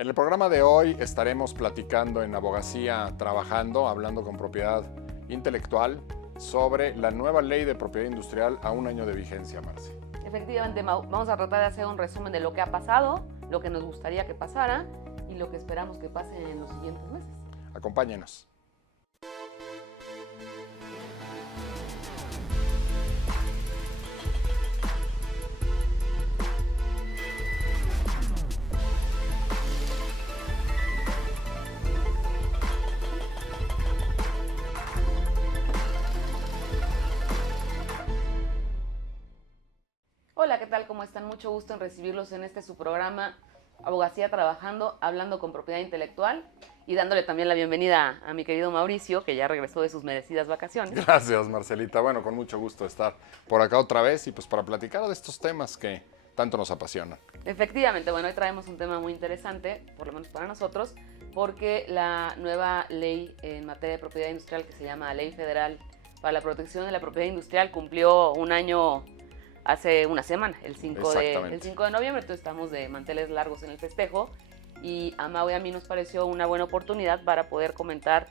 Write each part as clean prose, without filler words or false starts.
En el programa de hoy estaremos platicando en Abogacía Trabajando, hablando con propiedad intelectual, sobre la nueva ley de propiedad industrial a un año de vigencia, Marci. Efectivamente, Mau, vamos a tratar de hacer un resumen de lo que ha pasado, lo que nos gustaría que pasara y lo que esperamos que pase en los siguientes meses. Acompáñenos. Hola, ¿qué tal? ¿Cómo están? Mucho gusto en recibirlos en su programa Abogacía Trabajando, hablando con propiedad intelectual y dándole también la bienvenida a mi querido Mauricio, que ya regresó de sus merecidas vacaciones. Gracias, Marcelita. Bueno, con mucho gusto estar por acá otra vez y pues para platicar de estos temas que tanto nos apasionan. Efectivamente, bueno, hoy traemos un tema muy interesante, por lo menos para nosotros, porque la nueva ley en materia de propiedad industrial que se llama Ley Federal para la Protección de la Propiedad Industrial cumplió un año hace una semana, el 5 de noviembre, entonces estamos de manteles largos en el festejo y a Mau y a mí nos pareció una buena oportunidad para poder comentar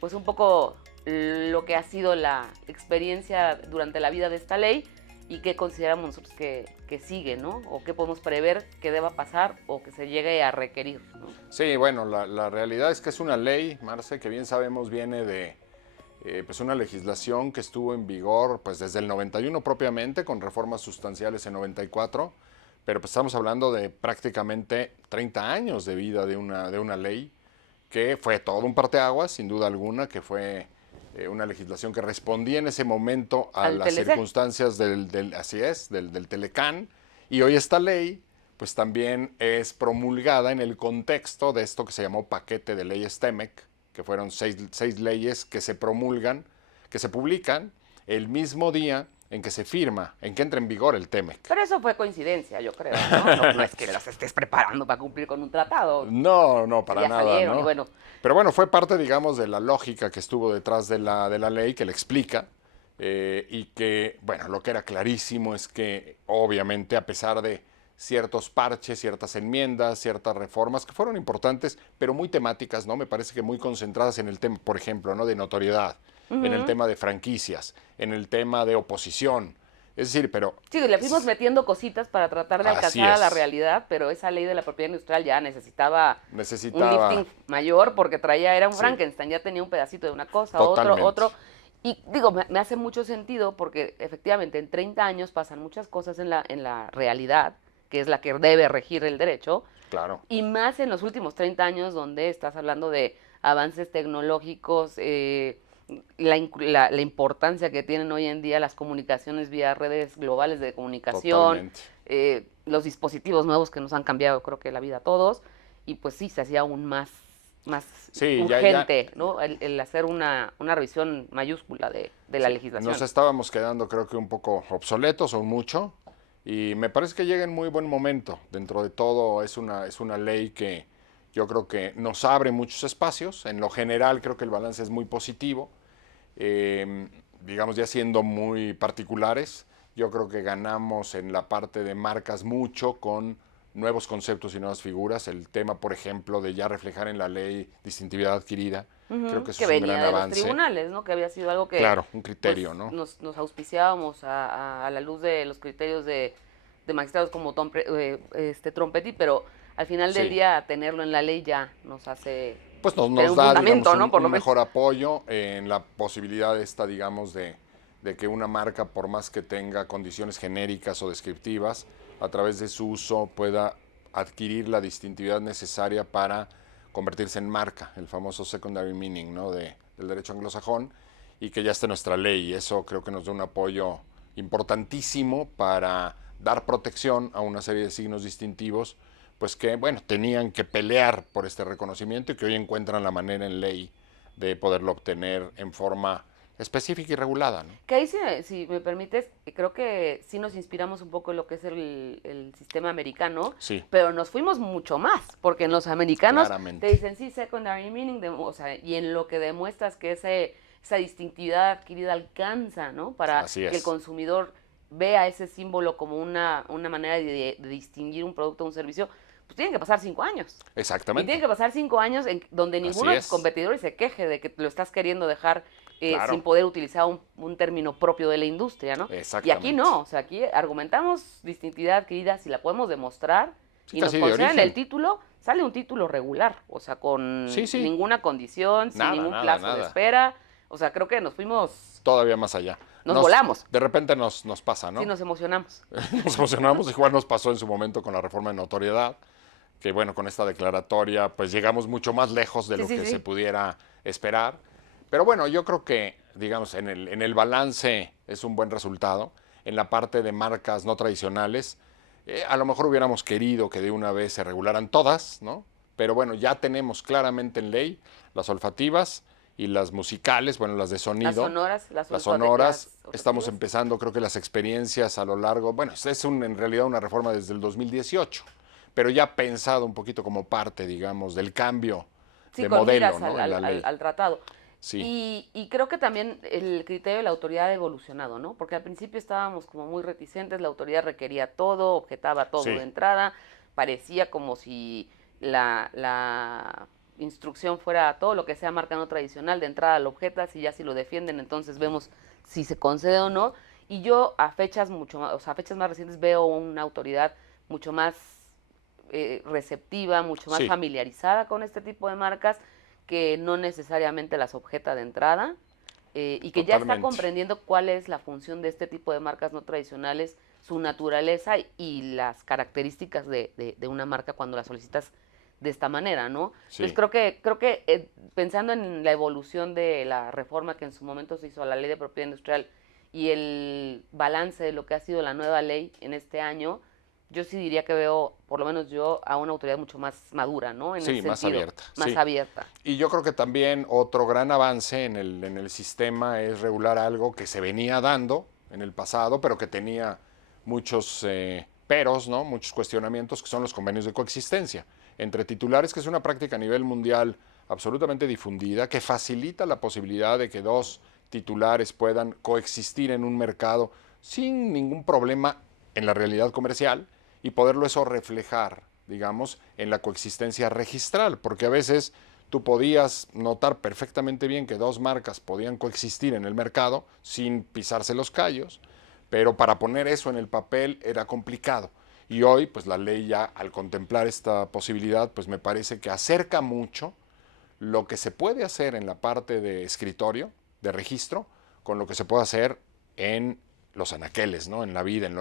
pues un poco lo que ha sido la experiencia durante la vida de esta ley y qué consideramos nosotros que sigue, ¿no? O qué podemos prever que deba pasar o que se llegue a requerir, ¿no? Sí, bueno, la realidad es que es una ley, Marce, que bien sabemos viene de pues una legislación que estuvo en vigor pues desde el 91 propiamente, con reformas sustanciales en 94, pero pues estamos hablando de prácticamente 30 años de vida de una ley que fue todo un parteaguas, sin duda alguna, que fue una legislación que respondía en ese momento a las circunstancias del Telecán, y hoy esta ley pues también es promulgada en el contexto de esto que se llamó paquete de leyes TEMEC, que fueron seis leyes que se promulgan, que se publican el mismo día en que se firma, en que entra en vigor el TEMEC. Pero eso fue coincidencia, yo creo, ¿no? No es que las estés preparando para cumplir con un tratado. No, para nada, salieron, ¿no? y bueno. Pero bueno, fue parte, digamos, de la lógica que estuvo detrás de la ley, que le explica, y que, bueno, lo que era clarísimo es que, obviamente, a pesar de ciertos parches, ciertas enmiendas, ciertas reformas que fueron importantes, pero muy temáticas, ¿no? Me parece que muy concentradas en el tema, por ejemplo, ¿no? De notoriedad, en el tema de franquicias, en el tema de oposición. Es decir, pero... Sí, le fuimos metiendo cositas para tratar de alcanzar a la realidad, pero esa ley de la propiedad industrial ya necesitaba un lifting mayor porque era un Frankenstein, ya tenía un pedacito de una cosa, otro. Y digo, me hace mucho sentido porque efectivamente en 30 años pasan muchas cosas en la realidad, que es la que debe regir el derecho. Claro. Y más en los últimos 30 años donde estás hablando de avances tecnológicos, la importancia que tienen hoy en día las comunicaciones vía redes globales de comunicación, los dispositivos nuevos que nos han cambiado creo que la vida a todos, y pues sí, se hacía aún más urgente, ¿no? El hacer una revisión mayúscula de la legislación. Nos estábamos quedando creo que un poco obsoletos o mucho, y me parece que llega en muy buen momento. Dentro de todo es una ley que yo creo que nos abre muchos espacios. En lo general creo que el balance es muy positivo. Digamos, ya siendo muy particulares, yo creo que ganamos en la parte de marcas mucho con nuevos conceptos y nuevas figuras. El tema, por ejemplo, de ya reflejar en la ley distintividad adquirida, creo que eso es un gran avance. Que venía de los tribunales, ¿no? Que había sido algo que... Claro, un criterio, pues, ¿no? Nos auspiciábamos a la luz de los criterios de magistrados como Trompetti, pero al final del día tenerlo en la ley ya nos hace... Pues nos da, digamos, un mejor apoyo en la posibilidad digamos, de que una marca, por más que tenga condiciones genéricas o descriptivas, a través de su uso pueda adquirir la distintividad necesaria para convertirse en marca, el famoso secondary meaning, ¿no? del derecho anglosajón, y que ya esté nuestra ley. Y eso creo que nos da un apoyo importantísimo para dar protección a una serie de signos distintivos, pues que, bueno, tenían que pelear por este reconocimiento y que hoy encuentran la manera en ley de poderlo obtener en forma específica y regulada, ¿no? Que ahí, si me permites, creo que sí nos inspiramos un poco en lo que es el sistema americano, pero nos fuimos mucho más, porque en los americanos te dicen, sí, secondary meaning, y en lo que demuestras que esa distintividad adquirida alcanza, ¿no? Para que el consumidor vea ese símbolo como una manera de distinguir un producto o un servicio, pues tienen que pasar 5 años. Y Exactamente. tienen que pasar 5 años en donde ninguno de tus competidores se queje de que lo estás queriendo dejar Claro. sin poder utilizar un término propio de la industria, ¿no? Exactamente. Y aquí no, o sea, aquí argumentamos distintividad adquirida si la podemos demostrar Sí, y nos casi de conceden origen. el título, sale un título regular, o sea, con Sí, sí. ninguna condición, sin Nada, ningún nada, plazo de nada. espera. O sea, creo que nos fuimos, Todavía más allá. nos volamos. De repente nos pasa, ¿no? Sí, nos emocionamos. Nos emocionamos. Igual nos pasó en su momento con la reforma de notoriedad, que bueno, con esta declaratoria pues llegamos mucho más lejos de Sí, lo sí, que sí. se pudiera esperar. Pero bueno, yo creo que, digamos, en el balance es un buen resultado. En la parte de marcas no tradicionales, a lo mejor hubiéramos querido que de una vez se regularan todas, ¿no? Pero bueno, ya tenemos claramente en ley las olfativas y las musicales, bueno, las de sonido. Las sonoras, Las sonoras, las estamos olfativas. empezando, creo que las experiencias a lo largo, bueno, en realidad una reforma desde el 2018, pero ya pensado un poquito como parte, digamos, del cambio Sí, de con modelo, miras ¿no? En la ley. al tratado. Sí. Y creo que también el criterio de la autoridad ha evolucionado, ¿no? Porque al principio estábamos como muy reticentes, la autoridad requería todo, objetaba todo Sí. de entrada, parecía como si la instrucción fuera todo lo que sea marca no tradicional, de entrada lo objetas y ya si lo defienden, entonces vemos si se concede o no. Y yo a fechas mucho más, o sea, a fechas más recientes veo una autoridad mucho más receptiva, mucho más Sí. familiarizada con este tipo de marcas, que no necesariamente las objeta de entrada y que ya está Totalmente. comprendiendo cuál es la función de este tipo de marcas no tradicionales, su naturaleza y las características de una marca cuando la solicitas de esta manera, ¿no? Sí. Entonces creo que pensando en la evolución de la reforma que en su momento se hizo a la Ley de Propiedad Industrial y el balance de lo que ha sido la nueva ley en este año, yo sí diría que veo, por lo menos yo, a una autoridad mucho más madura, ¿no? En Sí, ese más sentido, abierta, más sí. abierta. Y yo creo que también otro gran avance en el sistema es regular algo que se venía dando en el pasado, pero que tenía muchos peros, ¿no? Muchos cuestionamientos, que son los convenios de coexistencia entre titulares, que es una práctica a nivel mundial absolutamente difundida, que facilita la posibilidad de que dos titulares puedan coexistir en un mercado sin ningún problema en la realidad comercial y poderlo eso reflejar, digamos, en la coexistencia registral, porque a veces tú podías notar perfectamente bien que dos marcas podían coexistir en el mercado sin pisarse los callos, pero para poner eso en el papel era complicado. Y hoy, pues la ley ya al contemplar esta posibilidad, pues me parece que acerca mucho lo que se puede hacer en la parte de escritorio, de registro, con lo que se puede hacer en los anaqueles, ¿no? En la vida, en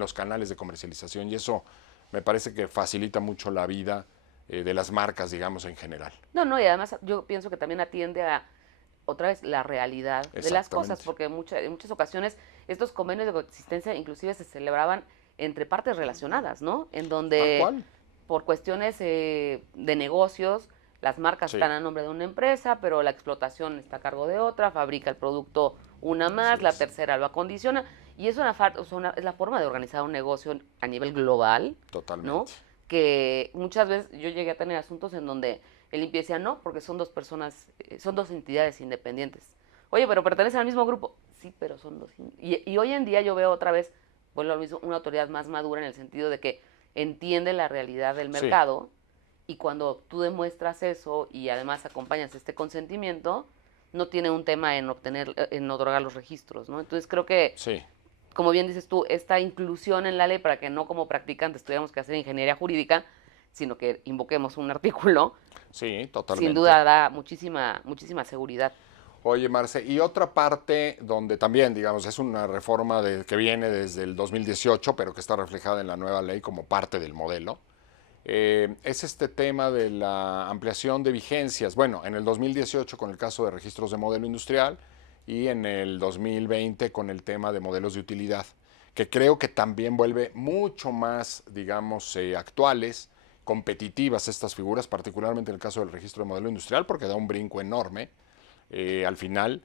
los canales de comercialización. Y eso me parece que facilita mucho la vida de las marcas, digamos, en general. No, y además yo pienso que también atiende a, otra vez, la realidad de las cosas, Exactamente. porque en muchas ocasiones estos convenios de coexistencia inclusive se celebraban entre partes relacionadas, ¿no? En Tal donde cual. por cuestiones de negocios, las marcas Sí. están a nombre de una empresa, pero la explotación está a cargo de otra, fabrica el producto una más, Así la es. tercera lo acondiciona, y es es la forma de organizar un negocio a nivel global, Totalmente. ¿no? Que muchas veces yo llegué a tener asuntos en donde el INPI decía no, porque son dos personas, son dos entidades independientes. Oye, pero pertenecen al mismo grupo. Sí, pero son dos. Y hoy en día yo veo otra vez, vuelvo al mismo, una autoridad más madura en el sentido de que entiende la realidad del Sí. mercado y cuando tú demuestras eso y además acompañas este consentimiento, no tiene un tema en en otorgar los registros, ¿no? Entonces creo que, Sí. como bien dices tú, esta inclusión en la ley para que no como practicantes tuviéramos que hacer ingeniería jurídica, sino que invoquemos un artículo, Sí, totalmente. sin duda da muchísima seguridad. Oye, Marce, y otra parte donde también, digamos, es una reforma que viene desde el 2018, pero que está reflejada en la nueva ley como parte del modelo, es este tema de la ampliación de vigencias. Bueno, en el 2018 con el caso de registros de modelo industrial y en el 2020 con el tema de modelos de utilidad, que creo que también vuelve mucho más, digamos, actuales, competitivas estas figuras, particularmente en el caso del registro de modelo industrial, porque da un brinco enorme al final,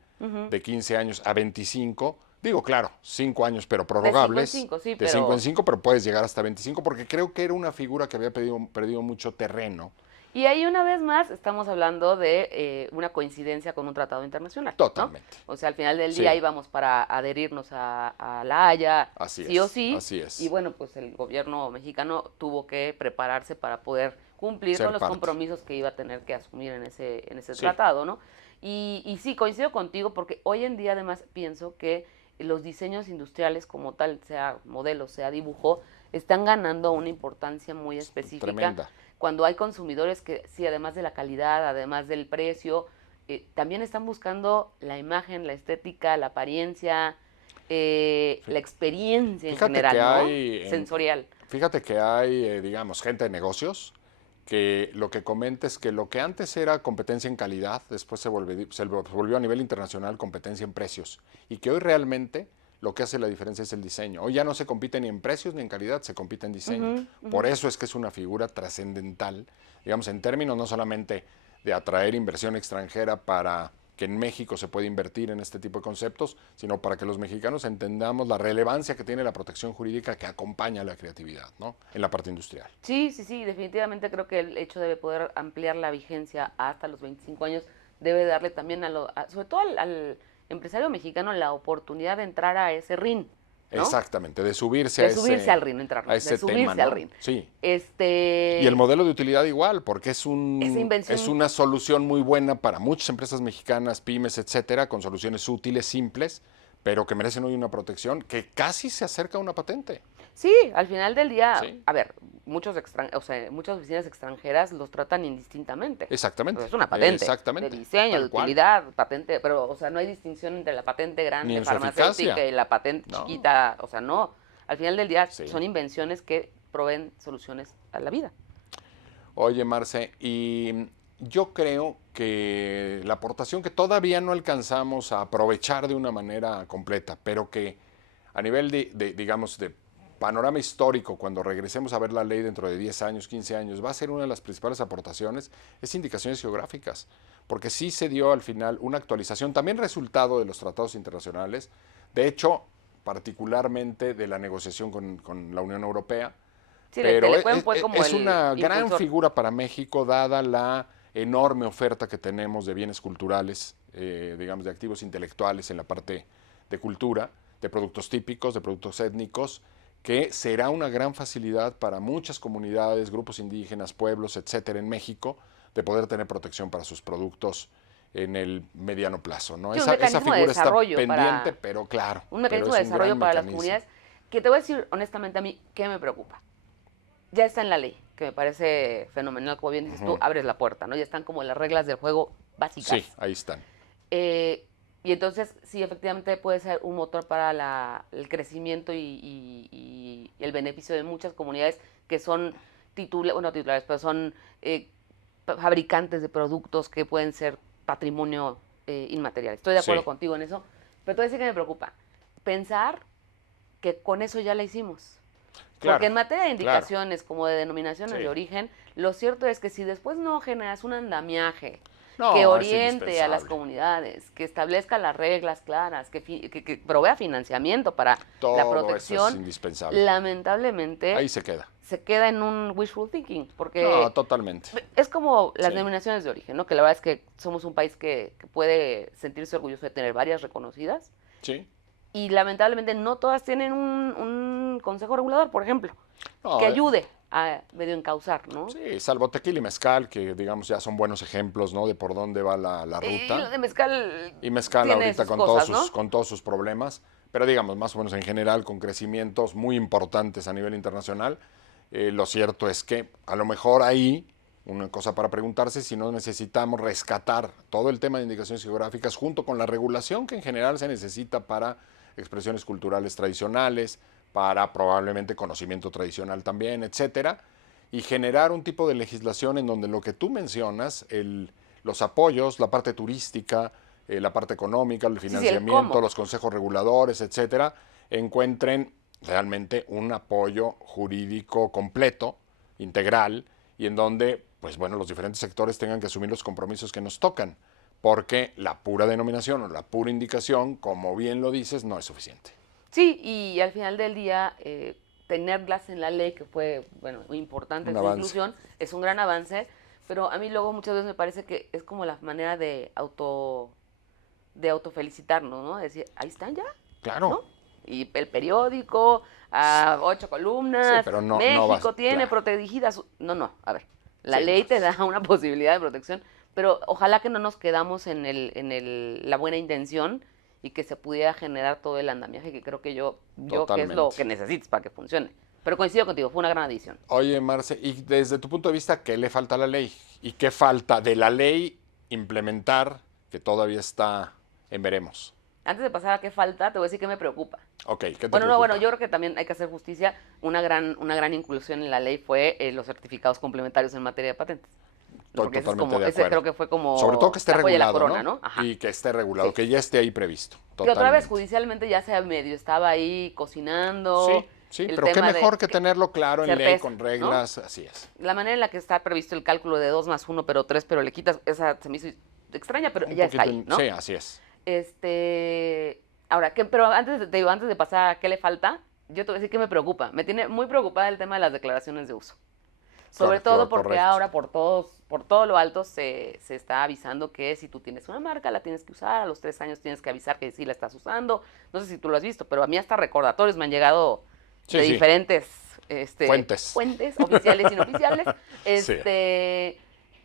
de 15 años a 25. Digo, claro, 5 años, pero prorrogables. De 5 en 5, sí, De 5 en 5, pero puedes llegar hasta 25, porque creo que era una figura que había perdido mucho terreno Y ahí una vez más estamos hablando de una coincidencia con un tratado internacional, ¿no? Totalmente. O sea, al final del Sí. día íbamos para adherirnos a la Haya, Así sí o es, sí. así es. Y bueno, pues el gobierno mexicano tuvo que prepararse para poder cumplir Ser con los parte. compromisos que iba a tener que asumir en ese Sí. tratado, ¿no? Y sí, coincido contigo porque hoy en día además pienso que los diseños industriales como tal, sea modelo, sea dibujo, están ganando una importancia muy específica. Tremenda. Cuando hay consumidores que, sí, además de la calidad, además del precio, también están buscando la imagen, la estética, la apariencia, la experiencia en Fíjate general, que ¿no? hay, Sensorial. fíjate que hay, digamos, gente de negocios que lo que comenta es que lo que antes era competencia en calidad, después se volvió a nivel internacional competencia en precios. Y que hoy realmente lo que hace la diferencia es el diseño. Hoy ya no se compite ni en precios ni en calidad, se compite en diseño. Por eso es que es una figura trascendental, digamos, en términos no solamente de atraer inversión extranjera para que en México se puede invertir en este tipo de conceptos, sino para que los mexicanos entendamos la relevancia que tiene la protección jurídica que acompaña a la creatividad, ¿no? En la parte industrial. Sí, sí, sí, definitivamente creo que el hecho de poder ampliar la vigencia hasta los 25 años debe darle también sobre todo al empresario mexicano la oportunidad de entrar a ese ring, ¿no? Exactamente, de subirse De subirse al ring, no entrar, a de ese subirse tema, al ¿no? ring. Sí. Y el modelo de utilidad igual, porque Esa es invención. una solución muy buena para muchas empresas mexicanas, pymes, etcétera, con soluciones útiles, simples, pero que merecen hoy una protección que casi se acerca a una patente. Sí, al final del día, Sí. a ver, muchas oficinas extranjeras los tratan indistintamente. Exactamente. Es una patente Exactamente. de diseño, de Tal cual. utilidad, patente, pero, o sea, no hay distinción entre la patente Ni grande en su farmacéutica eficacia. y la patente No. chiquita, o sea, no. Al final del día Sí. son invenciones que proveen soluciones a la vida. Oye, Marce, y yo creo que la aportación que todavía no alcanzamos a aprovechar de una manera completa, pero que a nivel digamos, de panorama histórico, cuando regresemos a ver la ley dentro de 10 años, 15 años, va a ser una de las principales aportaciones, es indicaciones geográficas, porque sí se dio al final una actualización, también resultado de los tratados internacionales, de hecho, particularmente de la negociación con la Unión Europea, Sí, pero Telecuen fue como es el una gran impulsor. figura para México, dada la enorme oferta que tenemos de bienes culturales, digamos, de activos intelectuales en la parte de cultura, de productos típicos, de productos étnicos, que será una gran facilidad para muchas comunidades, grupos indígenas, pueblos, etcétera, en México, de poder tener protección para sus productos en el mediano plazo, ¿no? Sí, un Esa mecanismo de figura está desarrollo pendiente, pero claro. un pero mecanismo es de un desarrollo gran para las mecanismo. comunidades que te voy a decir honestamente a mí, ¿qué me preocupa? Ya está en la ley, que me parece fenomenal, como bien dices tú, abres la puerta, ¿no? Ya están como las reglas del juego básicas. Sí, ahí están. Y entonces, sí, efectivamente puede ser un motor para el crecimiento y el beneficio de muchas comunidades que son titulares, pero son fabricantes de productos que pueden ser patrimonio inmaterial. Estoy de acuerdo Sí. contigo en eso, pero te voy a decir que me preocupa. Pensar que con eso ya la hicimos. Claro, Porque en materia de claro. indicaciones como de denominaciones Sí. de origen, lo cierto es que si después no generas un andamiaje No, que es oriente a las indispensable. comunidades, que establezca las reglas claras, que provea financiamiento para Todo la eso es protección, indispensable. lamentablemente Ahí se queda. se queda en un wishful thinking, No, porque totalmente. es como las Sí. denominaciones de origen, ¿no? Que la verdad es que somos un país que puede sentirse orgulloso de tener varias reconocidas, Sí. y lamentablemente no todas tienen un consejo regulador, por ejemplo, No, que ayude a medio encauzar, ¿no? sí, salvo tequila y mezcal, que digamos ya son buenos ejemplos, ¿no? De por dónde va la Y lo ruta. de mezcal Y mezcal tiene ahorita sus con, cosas, todos sus, ¿no? con todos sus problemas, pero digamos, más o menos en general, con crecimientos muy importantes a nivel internacional. Lo cierto es que a lo mejor ahí, una cosa para preguntarse, si no necesitamos rescatar todo el tema de indicaciones geográficas junto con la regulación que en general se necesita para expresiones culturales tradicionales, para probablemente conocimiento tradicional también, etcétera, y generar un tipo de legislación en donde lo que tú mencionas, los apoyos, la parte turística, la parte económica, el sí, el financiamiento, cómo. los consejos reguladores, etcétera, encuentren realmente un apoyo jurídico completo, integral, y en donde, pues bueno, los diferentes sectores tengan que asumir los compromisos que nos tocan, porque la pura denominación o la pura indicación, como bien lo dices, no es suficiente. Sí, y al final del día, tenerlas en la ley, que fue, bueno, muy importante Un en su avance. inclusión, es un gran avance, pero a mí luego muchas veces me parece que es como la manera de autofelicitarnos, ¿no? Decir, ahí están ya, Claro. ¿no? Y el periódico, a 8 Sí, columnas, pero no vas, México tiene claro. protegidas. No, a ver, la Sí, ley te pues, da una posibilidad de protección, pero ojalá que no nos quedamos en la buena intención y que se pudiera generar todo el andamiaje que creo que yo que es lo totalmente. que necesites para que funcione. Pero coincido contigo, fue una gran adición. Oye, Marce, y desde tu punto de vista, ¿qué le falta a la ley? ¿Y qué falta de la ley implementar que todavía está en veremos? Antes de pasar a qué falta, te voy a decir qué me preocupa. Ok, ¿qué te Bueno, no, bueno, preocupa? yo creo que también hay que hacer justicia. Una gran inclusión en la ley fue los certificados complementarios en materia de patentes. Estoy Porque totalmente de ese acuerdo. creo que fue Sobre todo que como esté la joya de la regulado, corona, ¿no? ¿no? Ajá, Y que esté regulado, sí. que ya esté ahí previsto, Que otra vez totalmente. judicialmente ya se medio estaba ahí cocinando Sí, sí, el pero qué tema de mejor que tenerlo claro en ley, certeza, con ¿no? reglas, así es. La manera en la que está previsto el cálculo de 2 más 1, pero 3, pero le quitas, esa se me hizo extraña, pero Un ya está poquito, ahí, sí, ¿no? así es. Ahora, pero te digo, antes de pasar a qué le falta, yo te voy a decir que me preocupa. Me tiene muy preocupada el tema de las declaraciones de uso. Sobre todo porque Correcto. ahora por todo lo alto se está avisando que si tú tienes una marca la tienes que usar, a los 3 años tienes que avisar que sí la estás usando. No sé si tú lo has visto, pero a mí hasta recordatorios me han llegado de Sí, sí, diferentes fuentes. fuentes, oficiales y no oficiales. Sí,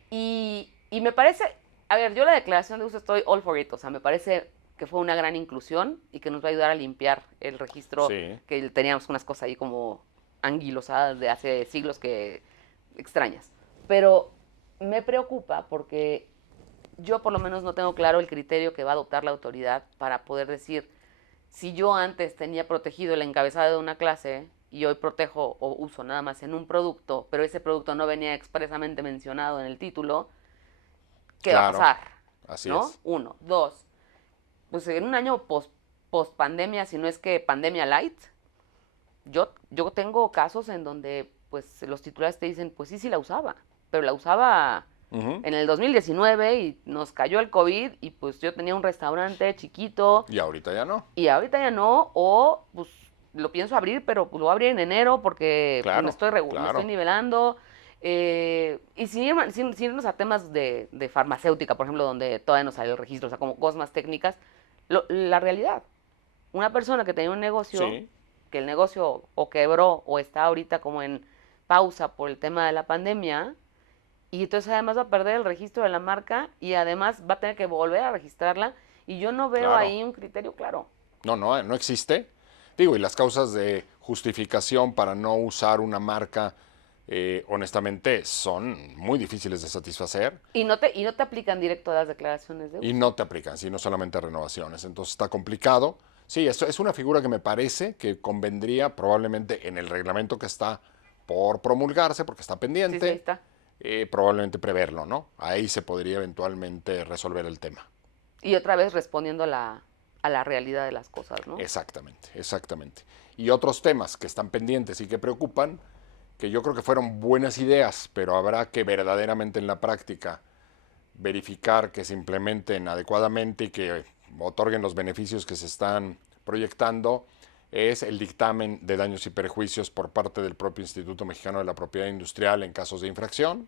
Y me parece, a ver, yo la declaración de uso estoy all for it, o sea, me parece que fue una gran inclusión y que nos va a ayudar a limpiar el registro, sí, que teníamos unas cosas ahí como anquilosadas de hace siglos que extrañas. Pero me preocupa porque yo por lo menos no tengo claro el criterio que va a adoptar la autoridad para poder decir, si yo antes tenía protegido el encabezado de una clase y hoy protejo o uso nada más en un producto, pero ese producto no venía expresamente mencionado en el título, ¿qué va a claro, pasar? así ¿No? es. Uno. Dos, pues en un año post pandemia, si no es que pandemia light, yo tengo casos en donde pues los titulares te dicen, pues sí, sí la usaba, pero la usaba Ujú. en el 2019 y nos cayó el COVID y pues yo tenía un restaurante chiquito Y ahorita ya no. y ahorita ya no, o pues lo pienso abrir, pero pues, lo voy a abrir en enero porque pues, Claro, me estoy claro. nivelando. Y sin irnos a temas de farmacéutica, por ejemplo, donde todavía no sale el registro, o sea, como cosas más técnicas, la realidad, una persona que tenía un negocio, Sí, que el negocio o quebró o está ahorita como en pausa por el tema de la pandemia, y entonces además va a perder el registro de la marca y además va a tener que volver a registrarla, y yo no veo claro. ahí un criterio claro. No, no, no existe. Digo, y las causas de justificación para no usar una marca, honestamente, son muy difíciles de satisfacer Y no te aplican directo a las declaraciones de y uso. no te aplican, sino solamente a renovaciones. Entonces está complicado. Sí, esto es una figura que me parece que convendría probablemente en el reglamento que está por promulgarse, porque está Sí, sí, ahí pendiente, está. probablemente preverlo, ¿no? Ahí se podría eventualmente resolver el tema. Y otra vez respondiendo a la realidad de las cosas, ¿no? Exactamente, exactamente. Y otros temas que están pendientes y que preocupan, que yo creo que fueron buenas ideas, pero habrá que verdaderamente en la práctica verificar que se implementen adecuadamente y que otorguen los beneficios que se están proyectando, es el dictamen de daños y perjuicios por parte del propio Instituto Mexicano de la Propiedad Industrial en casos de infracción,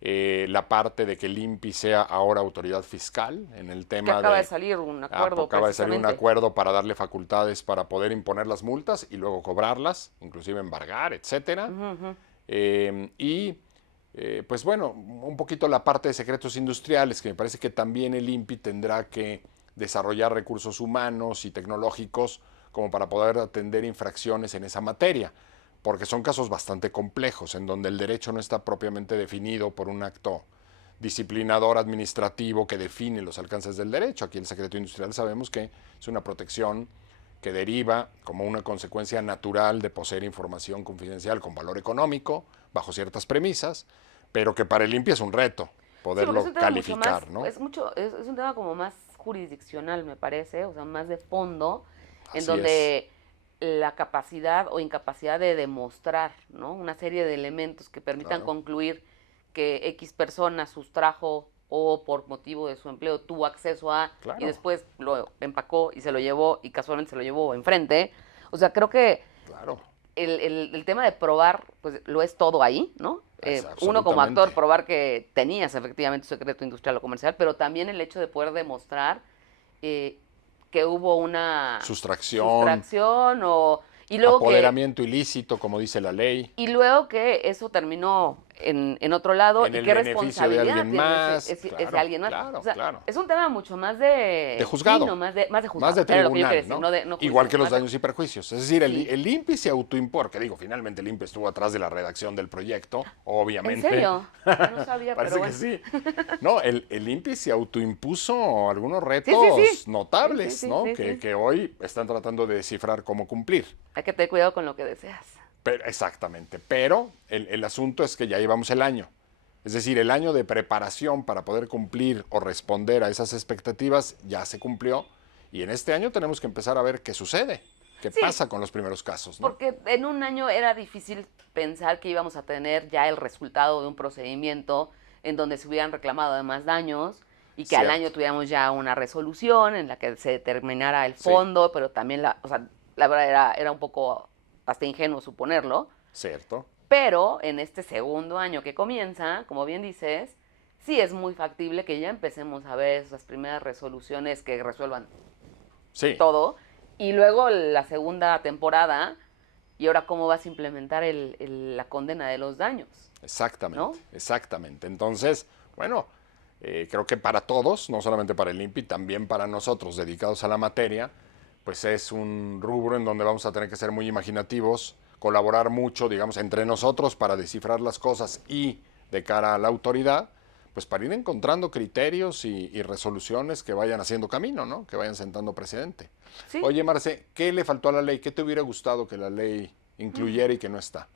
la parte de que el INPI sea ahora autoridad fiscal en el Que tema acaba de de salir un acuerdo acaba de salir un precisamente. acuerdo para darle facultades para poder imponer las multas y luego cobrarlas, inclusive embargar, etcétera. Ujú, ujú. Pues bueno, un poquito la parte de secretos industriales, que me parece que también el INPI tendrá que desarrollar recursos humanos y tecnológicos como para poder atender infracciones en esa materia, porque son casos bastante complejos, en donde el derecho no está propiamente definido por un acto disciplinador administrativo que define los alcances del derecho. Aquí el secreto industrial sabemos que es una protección que deriva como una consecuencia natural de poseer información confidencial con valor económico, bajo ciertas premisas, pero que para el INPI es un reto Sí, porque es poderlo un tema mucho más, calificar, ¿no? es un tema como más jurisdiccional, me parece, o sea, más de fondo, en Así es, donde la capacidad o incapacidad de demostrar, ¿no? Una serie de elementos que permitan claro, concluir que X persona sustrajo o por motivo de su empleo tuvo acceso a y claro, después lo empacó y se lo llevó y casualmente se lo llevó enfrente. O sea, creo que claro. el tema de probar, pues lo es todo ahí, ¿no? Uno como absolutamente. actor probar que tenías efectivamente un secreto industrial o comercial, pero también el hecho de poder demostrar que hubo una Sustracción, sustracción y luego que apoderamiento ilícito, como dice la ley, eso terminó en otro lado en y el qué beneficio de responsabilidad alguien tiene más. ese Claro, alguien más. claro, O sea, claro. es un tema mucho más De de juzgado. fino, más de Más juzgado. de Era lo que yo quería tribunal, decir, ¿no? no Igual juicio, que los más de- daños y perjuicios. Es decir, Sí. el INPI se autoimpone, que digo, finalmente el INPI estuvo atrás de la redacción del proyecto, ¿En obviamente. serio? No sabía, Parece pero que bueno. sí. No, el INPI se autoimpuso algunos Sí, sí, sí. retos Sí, sí, notables, sí, ¿no? sí, sí. Que hoy están tratando de descifrar cómo cumplir. Hay que tener cuidado con lo que deseas. Exactamente. Pero el asunto es que ya llevamos el año. Es decir, el año de preparación para poder cumplir o responder a esas expectativas ya se cumplió. Y en este año tenemos que empezar a ver qué sucede, qué Sí, pasa con los primeros casos, ¿no? porque en un año era difícil pensar que íbamos a tener ya el resultado de un procedimiento en donde se hubieran reclamado además daños y que al año Cierto. tuviéramos ya una resolución en la que se determinara el Sí, fondo, pero también o sea, la verdad era un poco hasta ingenuo suponerlo. cierto. Pero en este segundo año que comienza, como bien dices, sí es muy factible que ya empecemos a ver esas primeras resoluciones que resuelvan Sí, todo. Y luego la segunda temporada, y ahora cómo vas a implementar la condena de los daños, ¿no? exactamente, exactamente. Entonces, bueno, creo que para todos, no solamente para el INPI, también para nosotros dedicados a la materia, pues es un rubro en donde vamos a tener que ser muy imaginativos, colaborar mucho, digamos, entre nosotros para descifrar las cosas y de cara a la autoridad, pues para ir encontrando criterios y resoluciones que vayan haciendo camino, ¿no? Que vayan sentando precedente. Sí, Oye, Marce, ¿qué le faltó a la ley? ¿Qué te hubiera gustado que la ley incluyera y que no está?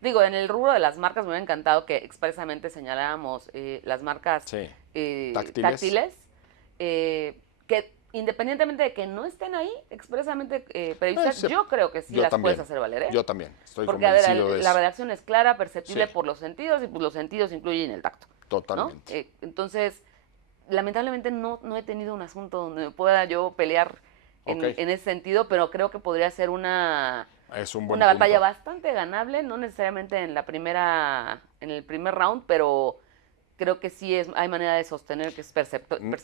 digo, en el rubro de las marcas me hubiera encantado que expresamente señaláramos las marcas Sí. Táctiles. táctiles, que independientemente de que no estén ahí expresamente previstas, yo creo que sí Yo las también, puedes hacer valer, ¿eh? yo también, estoy Porque, a ver, convencido de la eso. redacción es clara, perceptible Sí, por los sentidos y pues los sentidos incluyen el tacto, ¿no? totalmente. Entonces, lamentablemente no he tenido un asunto donde me pueda yo pelear Ok, en ese sentido, pero creo que podría ser es un buen una batalla punto. bastante ganable, no necesariamente en el primer round, pero creo que sí hay manera de sostener que es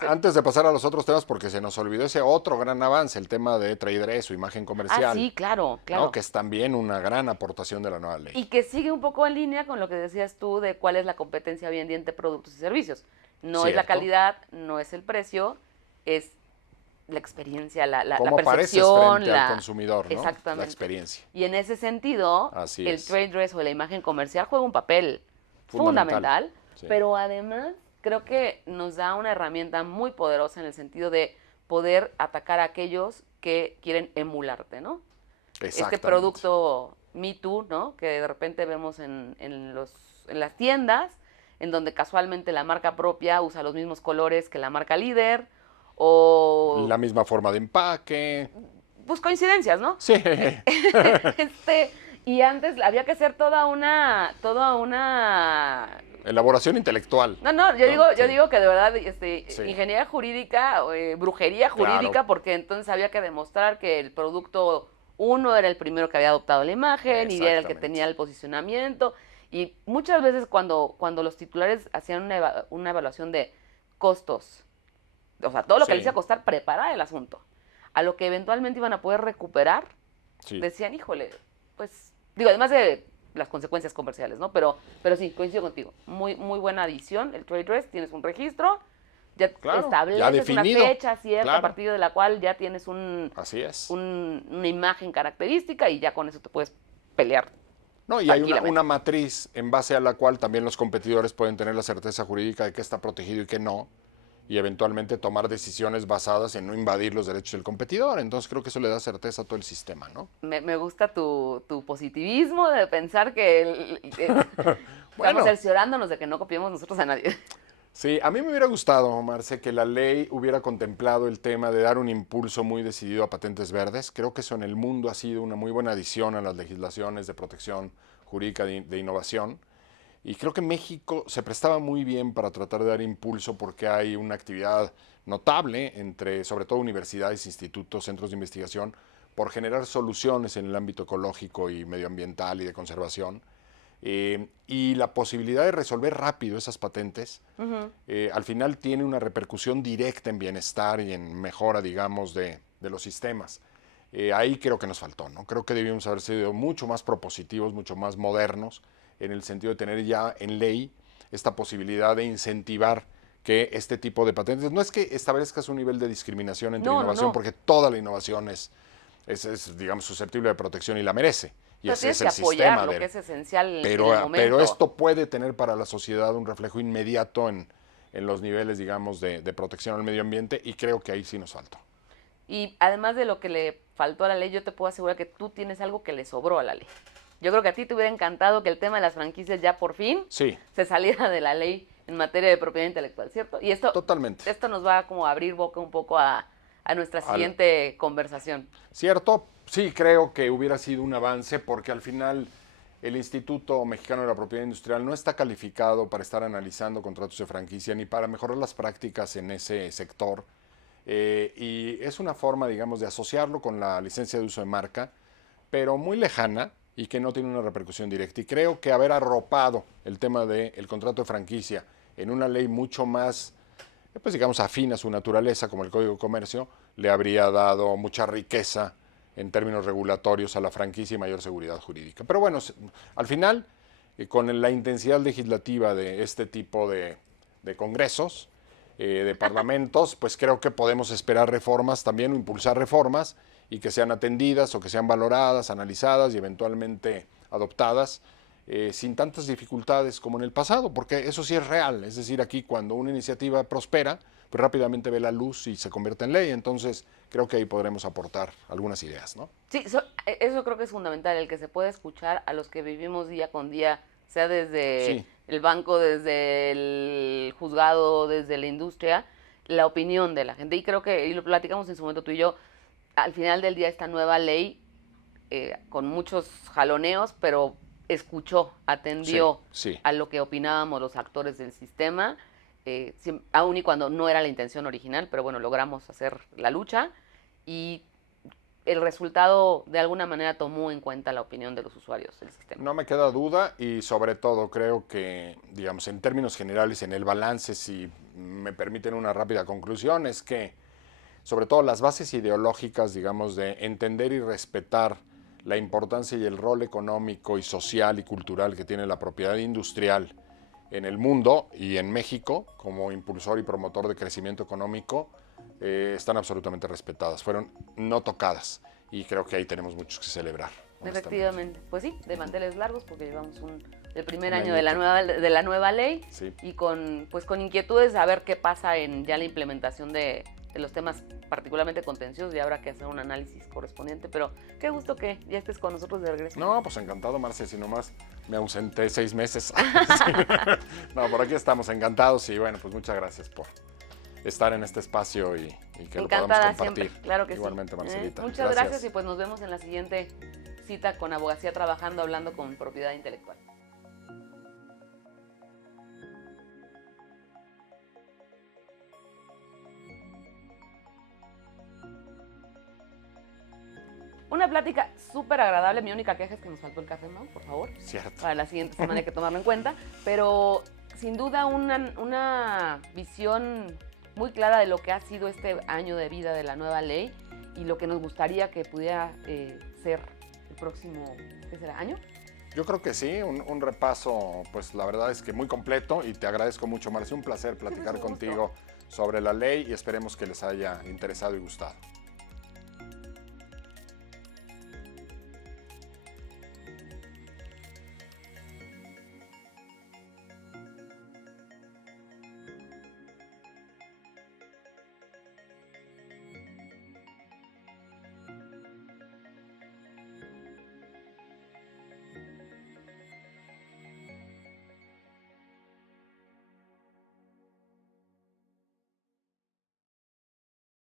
Antes de pasar a los otros temas, porque se nos olvidó ese otro gran avance, el tema de Trader, su imagen Ah, comercial, sí, claro, ¿no? claro. Que es también una gran aportación de la nueva ley. Y que sigue un poco en línea con lo que decías tú de cuál es la competencia hoy en día entre productos y servicios. No es la Cierto. calidad, no es el precio, es la experiencia, la ¿Cómo pareces percepción, frente al consumidor, ¿no? La exactamente. experiencia. Y en ese sentido, Así el es. trade dress o la imagen comercial juega un papel Fundamental. fundamental, Sí. pero además creo que nos da una herramienta muy poderosa en el sentido de poder atacar a aquellos que quieren emularte, ¿no? Este Exactamente. producto Me Too, ¿no? Que de repente vemos en las tiendas, en donde casualmente la marca propia usa los mismos colores que la marca líder, o La misma forma de empaque. pues coincidencias, ¿no? Sí. Este, y antes había que hacer toda una Elaboración intelectual. no, yo ¿no? digo, yo Sí. digo que de verdad, Sí. ingeniería jurídica, brujería jurídica, Claro. porque entonces había que demostrar que el producto uno era el primero que había adoptado la imagen y era el que Exactamente. tenía el posicionamiento. Y muchas veces cuando los titulares hacían una evaluación de costos, o sea, todo lo que Sí. les iba a costar preparar el asunto, a lo que eventualmente iban a poder recuperar, Sí. decían, híjole, pues, digo, además de las consecuencias comerciales, ¿no? Pero sí, coincido contigo. Muy, muy buena adición, el trade dress, tienes un registro, ya Claro, estableces ya definido. una fecha cierta Claro. a partir de la cual ya tienes Así es. una imagen característica y ya con eso te puedes pelear. No, y hay tranquilamente. una matriz en base a la cual también los competidores pueden tener la certeza jurídica de qué está protegido y qué no, y eventualmente tomar decisiones basadas en no invadir los derechos del competidor. Entonces creo que eso le da certeza a todo el sistema, ¿no? Me gusta tu positivismo de pensar que Bueno. estamos cerciorándonos de que no copiemos nosotros a nadie. Sí, a mí me hubiera gustado, Marce, que la ley hubiera contemplado el tema de dar un impulso muy decidido a patentes verdes. Creo que eso en el mundo ha sido una muy buena adición a las legislaciones de protección jurídica de innovación. Y creo que México se prestaba muy bien para tratar de dar impulso porque hay una actividad notable entre, sobre todo, universidades, institutos, centros de investigación, por generar soluciones en el ámbito ecológico y medioambiental y de conservación. Y la posibilidad de resolver rápido esas patentes, al final tiene una repercusión directa en bienestar y en mejora, digamos, de los sistemas. Ahí creo que nos faltó, ¿no? Creo que debíamos haber sido mucho más propositivos, mucho más modernos, en el sentido de tener ya en ley esta posibilidad de incentivar que este tipo de patentes, no es que establezcas un nivel de discriminación entre innovación, porque toda la innovación es, digamos, susceptible de protección y la merece. Y ese es el sistema. Lo que es esencial en el momento. Pero esto puede tener para la sociedad un reflejo inmediato en los niveles, digamos, de protección al medio ambiente, y creo que ahí sí nos faltó. Y además de lo que le faltó a la ley, yo te puedo asegurar que tú tienes algo que le sobró a la ley. Yo creo que a ti te hubiera encantado que el tema de las franquicias ya por fin se saliera de la ley en materia de propiedad intelectual, ¿cierto? Y esto, totalmente. Esto nos va como a abrir boca un poco a nuestra siguiente conversación. Cierto, sí, creo que hubiera sido un avance, porque al final el Instituto Mexicano de la Propiedad Industrial no está calificado para estar analizando contratos de franquicia ni para mejorar las prácticas en ese sector. Y es una forma, digamos, de asociarlo con la licencia de uso de marca, pero muy lejana y que no tiene una repercusión directa. Y creo que haber arropado el tema del contrato de franquicia en una ley mucho más, pues digamos, afín a su naturaleza, como el Código de Comercio, le habría dado mucha riqueza en términos regulatorios a la franquicia y mayor seguridad jurídica. Pero bueno, al final, con la intensidad legislativa de este tipo de congresos, de parlamentos, pues creo que podemos esperar reformas también, o impulsar reformas, y que sean atendidas o que sean valoradas, analizadas y eventualmente adoptadas sin tantas dificultades como en el pasado, porque eso sí es real. Es decir, aquí cuando una iniciativa prospera, pues rápidamente ve la luz y se convierte en ley. Entonces creo que ahí podremos aportar algunas ideas, ¿no? Sí, eso creo que es fundamental, el que se pueda escuchar a los que vivimos día con día, sea desde el banco, desde el juzgado, desde la industria, la opinión de la gente. Y creo que, y lo platicamos en su momento tú y yo, al final del día esta nueva ley, con muchos jaloneos, pero escuchó, atendió a lo que opinábamos los actores del sistema, aun y cuando no era la intención original, pero bueno, logramos hacer la lucha y el resultado de alguna manera tomó en cuenta la opinión de los usuarios del sistema. No me queda duda, y sobre todo creo que, digamos, en términos generales, en el balance, si me permiten una rápida conclusión, es que sobre todo las bases ideológicas, digamos, de entender y respetar la importancia y el rol económico y social y cultural que tiene la propiedad industrial en el mundo y en México como impulsor y promotor de crecimiento económico, están absolutamente respetadas, fueron no tocadas, y creo que ahí tenemos muchos que celebrar. Efectivamente, pues sí, de manteles largos, porque llevamos el primer año de la nueva ley, y con inquietudes a ver qué pasa en ya la implementación de los temas particularmente contenciosos, y habrá que hacer un análisis correspondiente, pero qué gusto que ya estés con nosotros de regreso. No, pues encantado, Marce, si nomás me ausenté 6 meses. No, por aquí estamos encantados, y bueno, pues muchas gracias por estar en este espacio y que lo podamos compartir. Siempre, claro que igualmente, sí. Marcelita. Muchas gracias, y pues nos vemos en la siguiente cita con Abogacía Trabajando, hablando con propiedad intelectual. Una plática súper agradable. Mi única queja es que nos faltó el café, ¿no? Por favor. Cierto. Para la siguiente semana hay que tomarlo en cuenta. Pero sin duda una visión muy clara de lo que ha sido este año de vida de la nueva ley y lo que nos gustaría que pudiera ser el próximo, ¿qué será? ¿Año? Yo creo que sí, un repaso, pues la verdad es que muy completo, y te agradezco mucho, Marcia. Un placer platicar contigo sobre la ley, y esperemos que les haya interesado y gustado.